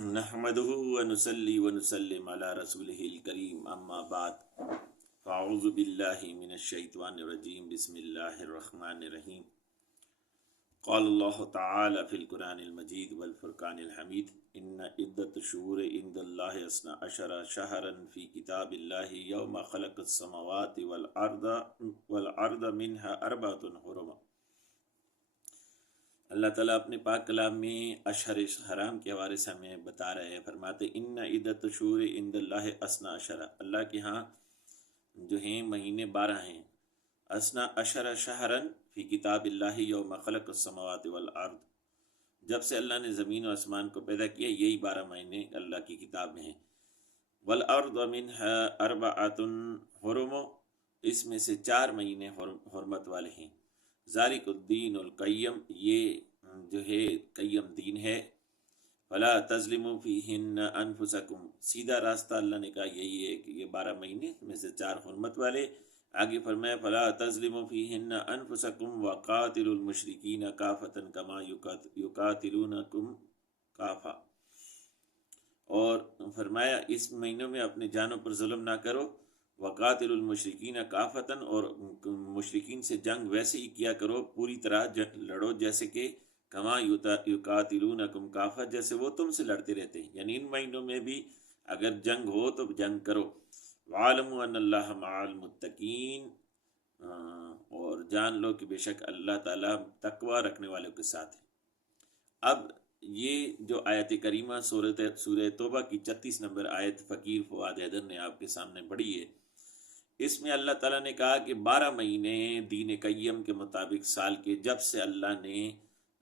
نحمده ونصلي ونسلم على رسوله الكريم اما بعد فاعوذ بالله من الشيطان الرجيم بسم الله الرحمن الرحيم قال الله تعالى في القرآن المجيد والفرقان الحميد ان عدة الشهور عند الله 12 شهرا في كتاب الله يوم خلق السماوات والارض منها 4 حرم۔ اللہ تعالیٰ اپنے پاک کلام میں اشہر حرام کے حوالے سے ہمیں بتا رہے ہیں، فرماتے ان عدت الشہور عند اللہ 12، اللہ کے ہاں جو ہیں مہینے 12 ہیں، 12 شہرن فی کتاب اللہ یوم خلق السماوات والارض، جب سے اللہ نے زمین و آسمان کو پیدا کیا یہی 12 مہینے اللہ کی کتاب میں ہیں۔ والارض منها 4 حرم، اس میں سے 4 مہینے حرمت والے ہیں۔ ذالک الدین القیم، یہ جو ہے قیم دین ہے۔ فلا تظلموا فیہن انفسکم، سیدھا راستہ اللہ نے کہا یہی ہے کہ یہ 12 مہینے میں سے 4 حرمت والے۔ آگے فرمایا فلا تظلموا فیہن انفسکم وقاتلوا المشرکین کافۃ کما یقاتلونکم کافہ، اور فرمایا اس مہینوں میں اپنے جانوں پر ظلم نہ کرو۔ وقاتل المشرکین کافتاً، اور مشرکین سے جنگ ویسے ہی کیا کرو، پوری طرح لڑو جیسے کہ کما یقاتلونکم کافہ، جیسے وہ تم سے لڑتے رہتے ہیں، یعنی ان مہینوں میں بھی اگر جنگ ہو تو جنگ کرو۔ وَعَلَمُوا أَنَّ اللَّهَ مَعَ الْمُتَّقِينَ، اور جان لو کہ بے شک اللہ تعالیٰ تقوی رکھنے والوں کے ساتھ ہے۔ اب یہ جو آیت کریمہ سورہ توبہ کی 36 نمبر آیت فقیر فؤاد حیدر نے آپ کے سامنے پڑھی ہے، اس میں اللہ تعالیٰ نے کہا کہ 12 مہینے دین قیم کے مطابق سال کے، جب سے اللہ نے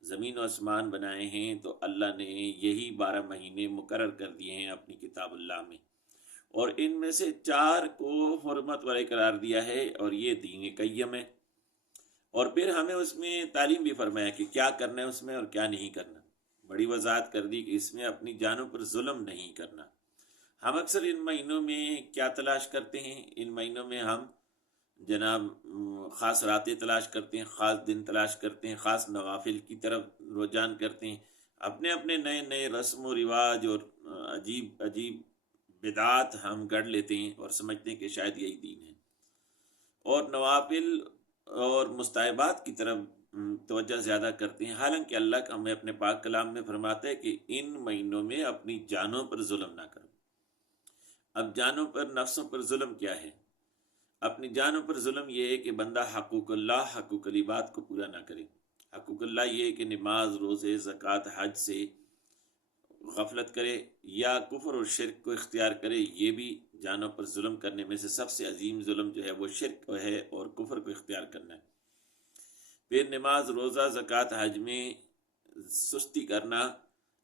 زمین و آسمان بنائے ہیں تو اللہ نے یہی 12 مہینے مقرر کر دیے ہیں اپنی کتاب اللہ میں، اور ان میں سے 4 کو حرمت والے قرار دیا ہے، اور یہ دین قیم ہے۔ اور پھر ہمیں اس میں تعلیم بھی فرمایا کہ کیا کرنا ہے اس میں اور کیا نہیں کرنا، بڑی وضاحت کر دی کہ اس میں اپنی جانوں پر ظلم نہیں کرنا۔ ہم اکثر ان مہینوں میں کیا تلاش کرتے ہیں؟ ان مہینوں میں ہم جناب خاص راتیں تلاش کرتے ہیں، خاص دن تلاش کرتے ہیں، خاص نوافل کی طرف رجحان کرتے ہیں، اپنے اپنے نئے نئے رسم و رواج اور عجیب عجیب بدعات ہم گڑھ لیتے ہیں اور سمجھتے ہیں کہ شاید یہی دین ہے، اور نوافل اور مستحبات کی طرف توجہ زیادہ کرتے ہیں، حالانکہ اللہ کا ہمیں اپنے پاک کلام میں فرماتا ہے کہ ان مہینوں میں اپنی جانوں پر ظلم نہ کرو۔ اب جانوں پر، نفسوں پر ظلم کیا ہے؟ اپنی جانوں پر ظلم یہ ہے کہ بندہ حقوق اللہ، حقوق العباد کو پورا نہ کرے۔ حقوق اللہ یہ ہے کہ نماز، روزے، زکوٰۃ، حج سے غفلت کرے یا کفر اور شرک کو اختیار کرے، یہ بھی جانوں پر ظلم کرنے میں سے سب سے عظیم ظلم جو ہے وہ شرک ہے اور کفر کو اختیار کرنا ہے۔ پھر نماز، روزہ، زکوٰۃ، حج میں سستی کرنا،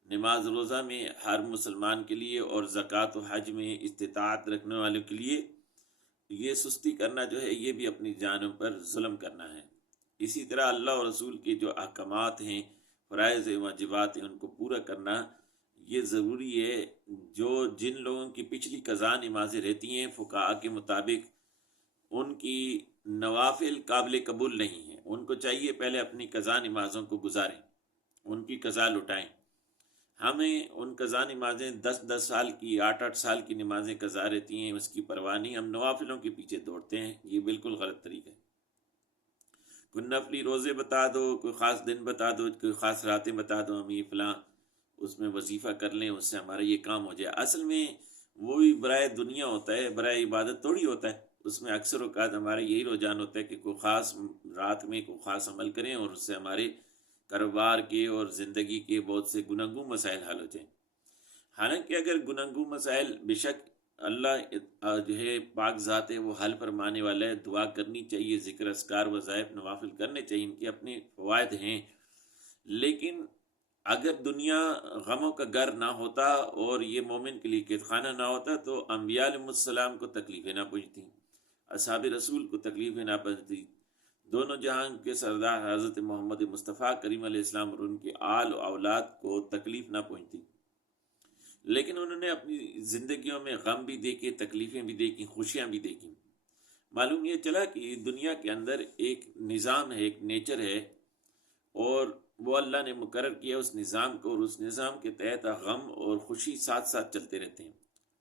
نماز روزہ میں ہر مسلمان کے لیے اور زکوٰۃ و حج میں استطاعت رکھنے والوں کے لیے یہ سستی کرنا جو ہے یہ بھی اپنی جانوں پر ظلم کرنا ہے۔ اسی طرح اللہ اور رسول کے جو احکامات ہیں، فرائض و واجبات ہیں، ان کو پورا کرنا یہ ضروری ہے۔ جن لوگوں کی پچھلی قضا نمازیں رہتی ہیں، فقہاء کے مطابق ان کی نوافل قابل قبول نہیں ہیں، ان کو چاہیے پہلے اپنی قضا نمازوں کو گزاریں، ان کی قضا لٹائیں۔ ہمیں ان قضا نمازیں 10 سال کی، 8 سال کی نمازیں قضا رہتی ہیں، اس کی پرواہ نہیں، ہم نوافلوں کے پیچھے دوڑتے ہیں، یہ بالکل غلط طریقہ ہے۔ کوئی نفلی روزے بتا دو، کوئی خاص دن بتا دو، کوئی خاص راتیں بتا دو، ہم یہ فلاں اس میں وظیفہ کر لیں، اس سے ہمارا یہ کام ہو جائے۔ اصل میں وہی برائے دنیا ہوتا ہے، برائے عبادت تھوڑی ہوتا ہے۔ اس میں اکثر اوقات ہمارا یہی رجحان ہوتا ہے کہ کوئی خاص رات میں کوئی خاص عمل کریں اور اس سے ہمارے کاروبار کے اور زندگی کے بہت سے گناہگار مسائل حل ہو جائیں۔ حالانکہ اگر گناہگار مسائل بے شک اللہ جو ہے پاک ذات ہے، وہ حل فرمانے والا ہے، دعا کرنی چاہیے، ذکر اذکار وظائف نوافل کرنے چاہیے، ان کے اپنے فوائد ہیں، لیکن اگر دنیا غموں کا گھر نہ ہوتا اور یہ مومن کے لیے قید خانہ نہ ہوتا تو انبیاء علیہ السلام کو تکلیفیں نہ پہنچتی، اصحاب رسول کو تکلیفیں نہ پہنچتی، دونوں جہاں کے سردار حضرت محمد مصطفیٰ کریم علیہ السلام اور ان کے آل و اولاد کو تکلیف نہ پہنچتی، لیکن انہوں نے اپنی زندگیوں میں غم بھی دیکھے، تکلیفیں بھی دیکھی، خوشیاں بھی دیکھی۔ معلوم یہ چلا کہ دنیا کے اندر ایک نظام ہے، ایک نیچر ہے، اور وہ اللہ نے مقرر کیا اس نظام کو، اور اس نظام کے تحت غم اور خوشی ساتھ ساتھ چلتے رہتے ہیں۔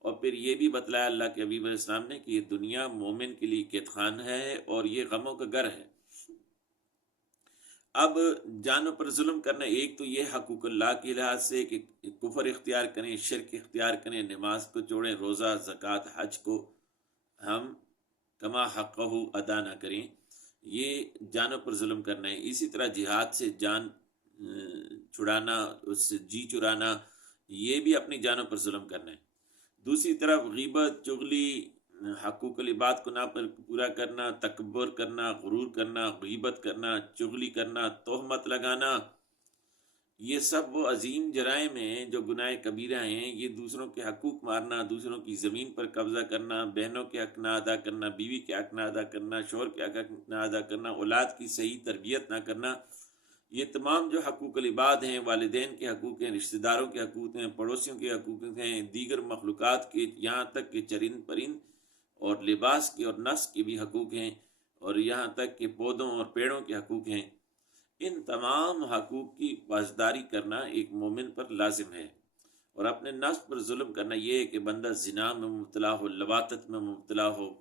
اور پھر یہ بھی بتلایا اللہ کے حبیب علیہ السلام نے کہ یہ دنیا مومن کے لیے قید خانہ ہے اور یہ غموں کا گھر ہے۔ اب جانوں پر ظلم کرنا، ایک تو یہ حقوق اللہ کے لحاظ سے کہ کفر اختیار کریں، شرک اختیار کریں، نماز کو چھوڑیں، روزہ، زکوٰۃ، حج کو ہم کما حقہ ادا نہ کریں، یہ جانوں پر ظلم کرنا ہے۔ اسی طرح جہاد سے جان چھڑانا، اس سے جی چرانا، یہ بھی اپنی جانوں پر ظلم کرنا ہے۔ دوسری طرف غیبت، چغلی، حقوق العباد کو نہ پورا کرنا، تکبر کرنا، غرور کرنا، غیبت کرنا، چغلی کرنا، تہمت لگانا، یہ سب وہ عظیم جرائم ہیں جو گناہ کبیرہ ہیں۔ یہ دوسروں کے حقوق مارنا، دوسروں کی زمین پر قبضہ کرنا، بہنوں کے حق نہ ادا کرنا، بیوی کے حق نہ ادا کرنا، شوہر کے حق نہ ادا کرنا، اولاد کی صحیح تربیت نہ کرنا، یہ تمام جو حقوق العباد ہیں، والدین کے حقوق ہیں، رشتہ داروں کے حقوق ہیں، پڑوسیوں کے حقوق ہیں، دیگر مخلوقات کے، یہاں تک کہ چرند پرند اور لباس کے اور نسل کے بھی حقوق ہیں، اور یہاں تک کہ پودوں اور پیڑوں کے حقوق ہیں۔ ان تمام حقوق کی پاسداری کرنا ایک مومن پر لازم ہے۔ اور اپنے نفس پر ظلم کرنا یہ ہے کہ بندہ زنا میں مبتلا ہو، لواطت میں مبتلا ہو،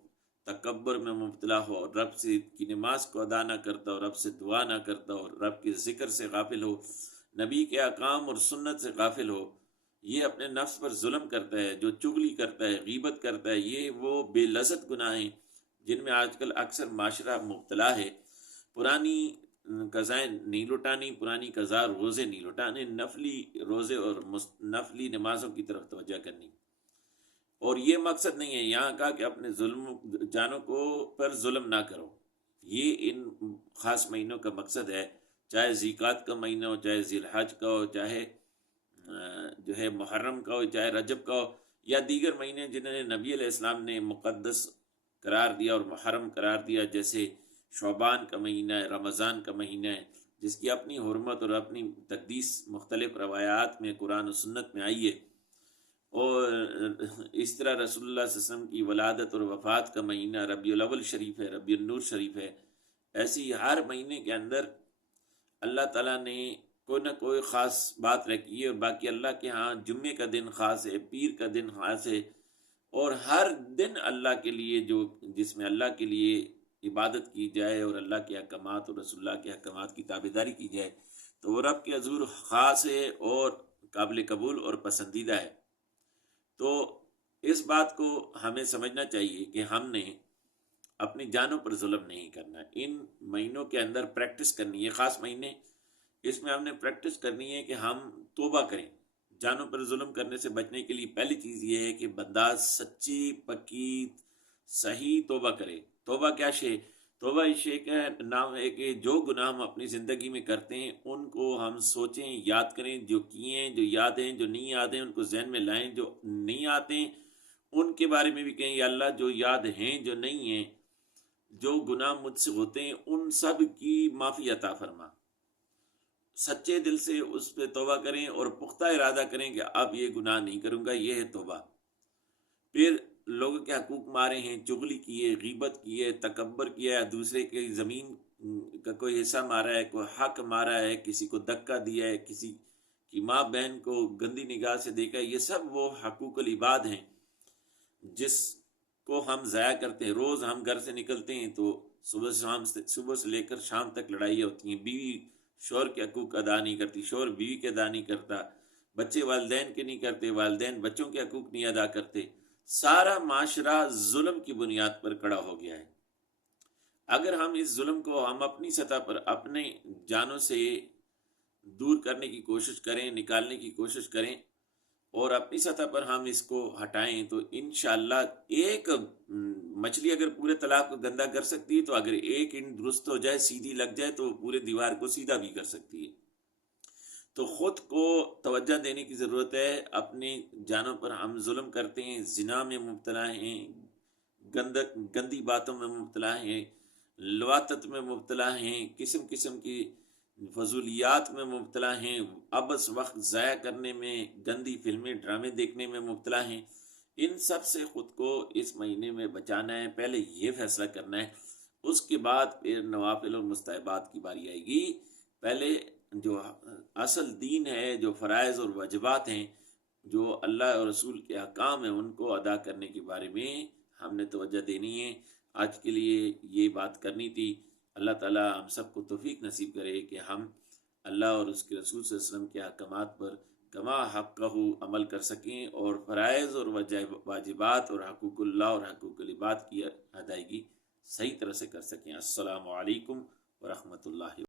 تکبر میں مبتلا ہو، اور رب سے کی نماز کو ادا نہ کرتا ہو، رب سے دعا نہ کرتا ہو، رب کے ذکر سے غافل ہو، نبی کے احکام اور سنت سے غافل ہو، یہ اپنے نفس پر ظلم کرتا ہے۔ جو چغلی کرتا ہے، غیبت کرتا ہے، یہ وہ بے لذت گناہ ہیں جن میں آج کل اکثر معاشرہ مبتلا ہے۔ پرانی قضائیں نہیں لٹانی، پرانی قضا روزے نہیں لٹانے، نفلی روزے اور نفلی نمازوں کی طرف توجہ کرنی۔ اور یہ مقصد نہیں ہے یہاں کا کہ اپنے ظلم جانوں کو پر ظلم نہ کرو، یہ ان خاص مہینوں کا مقصد ہے، چاہے ذیقات کا مہینہ ہو، چاہے ذی الحج کا ہو، چاہے جو ہے محرم کا ہو، چاہے رجب کا ہو، یا دیگر مہینے جنہیں نبی علیہ السلام نے مقدس قرار دیا اور محرم قرار دیا، جیسے شعبان کا مہینہ ہے، رمضان کا مہینہ ہے، جس کی اپنی حرمت اور اپنی تقدیس مختلف روایات میں، قرآن و سنت میں آئی ہے۔ اور اس طرح رسول اللہ صلی اللہ علیہ وسلم کی ولادت اور وفات کا مہینہ ربیع الاول شریف ہے، ربیع النور شریف ہے۔ ایسی ہر مہینے کے اندر اللہ تعالیٰ نے کوئی نہ کوئی خاص بات رکھی ہے، اور باقی اللہ کے ہاں جمعے کا دن خاص ہے، پیر کا دن خاص ہے، اور ہر دن اللہ کے لیے جو جس میں اللہ کے لیے عبادت کی جائے اور اللہ کے احکامات اور رسول اللہ کے احکامات کی تابعداری کی جائے تو وہ رب کے حضور خاص ہے اور قابل قبول اور پسندیدہ ہے۔ تو اس بات کو ہمیں سمجھنا چاہیے کہ ہم نے اپنی جانوں پر ظلم نہیں کرنا۔ ان مہینوں کے اندر پریکٹس کرنی ہے، خاص مہینے، اس میں ہم نے پریکٹس کرنی ہے کہ ہم توبہ کریں۔ جانوں پر ظلم کرنے سے بچنے کے لیے پہلی چیز یہ ہے کہ بندہ سچی پکی صحیح توبہ کرے۔ توبہ کیا شے؟ توبہ اس شے کا نام ہے کہ جو گناہ ہم اپنی زندگی میں کرتے ہیں ان کو ہم سوچیں، یاد کریں، جو کیے ہیں، جو یاد ہیں، جو نہیں یاد ہیں ان کو ذہن میں لائیں، جو نہیں آتے ہیں ان کے بارے میں بھی کہیں یا اللہ جو یاد ہیں، جو نہیں ہیں، جو گناہ مجھ سے ہوتے ہیں ان سب کی معافی عطا فرما۔ سچے دل سے اس پہ توبہ کریں اور پختہ ارادہ کریں کہ اب یہ گناہ نہیں کروں گا، یہ ہے توبہ۔ پھر لوگوں کے حقوق مارے ہیں، چغلی کی ہے، غیبت کی ہے، تکبر کیا ہے، دوسرے کی زمین کا کوئی حصہ مارا ہے، کوئی حق مارا ہے، کسی کو دھکا دیا ہے، کسی کی ماں بہن کو گندی نگاہ سے دیکھا ہے، یہ سب وہ حقوق العباد ہیں جس کو ہم ضائع کرتے ہیں۔ روز ہم گھر سے نکلتے ہیں تو صبح سے لے کر شام تک لڑائیاں ہوتی ہیں، بیوی شوہر کے حقوق ادا نہیں کرتی، شوہر بیوی کے ادا نہیں کرتا، بچے والدین کے نہیں کرتے، والدین بچوں کے حقوق نہیں ادا کرتے، سارا معاشرہ ظلم کی بنیاد پر کھڑا ہو گیا ہے۔ اگر ہم اس ظلم کو ہم اپنی سطح پر اپنے جانوں سے دور کرنے کی کوشش کریں، نکالنے کی کوشش کریں اور اپنی سطح پر ہم اس کو ہٹائیں تو انشاءاللہ ایک مچھلی اگر پورے تالاب کو گندا کر سکتی ہے تو اگر ایک اینٹ درست ہو جائے، سیدھی لگ جائے تو پورے دیوار کو سیدھا بھی کر سکتی ہے۔ تو خود کو توجہ دینے کی ضرورت ہے۔ اپنی جانوں پر ہم ظلم کرتے ہیں، زنا میں مبتلا ہیں، گندی باتوں میں مبتلا ہیں، لواطت میں مبتلا ہیں، قسم قسم کی فضولیات میں مبتلا ہیں، ابس وقت ضائع کرنے میں، گندی فلمیں ڈرامے دیکھنے میں مبتلا ہیں۔ ان سب سے خود کو اس مہینے میں بچانا ہے، پہلے یہ فیصلہ کرنا ہے، اس کے بعد پھر نوافل اور مستحبات کی باری آئے گی۔ پہلے جو اصل دین ہے، جو فرائض اور واجبات ہیں، جو اللہ اور رسول کے احکام ہیں، ان کو ادا کرنے کے بارے میں ہم نے توجہ دینی ہے۔ آج کے لیے یہ بات کرنی تھی۔ اللہ تعالیٰ ہم سب کو توفیق نصیب کرے کہ ہم اللہ اور اس کے رسول صلی اللہ علیہ وسلم کے احکامات پر کما حقہ عمل کر سکیں، اور فرائض اور واجبات اور حقوق اللہ اور حقوق العباد کی ادائیگی صحیح طرح سے کر سکیں۔ السلام علیکم ورحمۃ اللہ۔